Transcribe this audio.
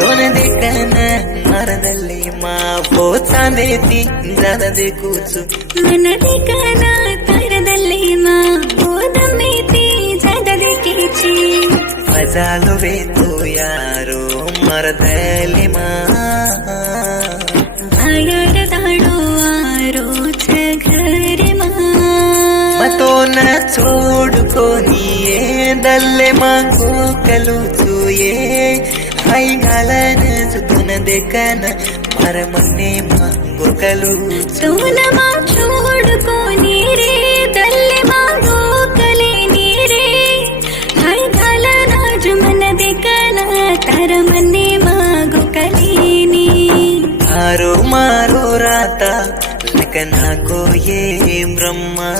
दोन देखन मरदल्ली मावो चांदेती जादे ಕೂಚು मन देखन तरदल्ली मावो दमेती जादे कीची मजालुवे तो यारो मरदल्ली मा आयार दाड़ो आरो घर मा मतो न छोड़को निये दल्ले मांगो कलू चुये हाई गालन सुन देखन मर मन्ने मांगो कलू तू न मा छोड़को नीरे दल्ले मांगो कले नीरे हाय गालन जो मन देखन तार मन्ने मांगो कलेनी मारो मारो राता लगना को ये ब्रह्मा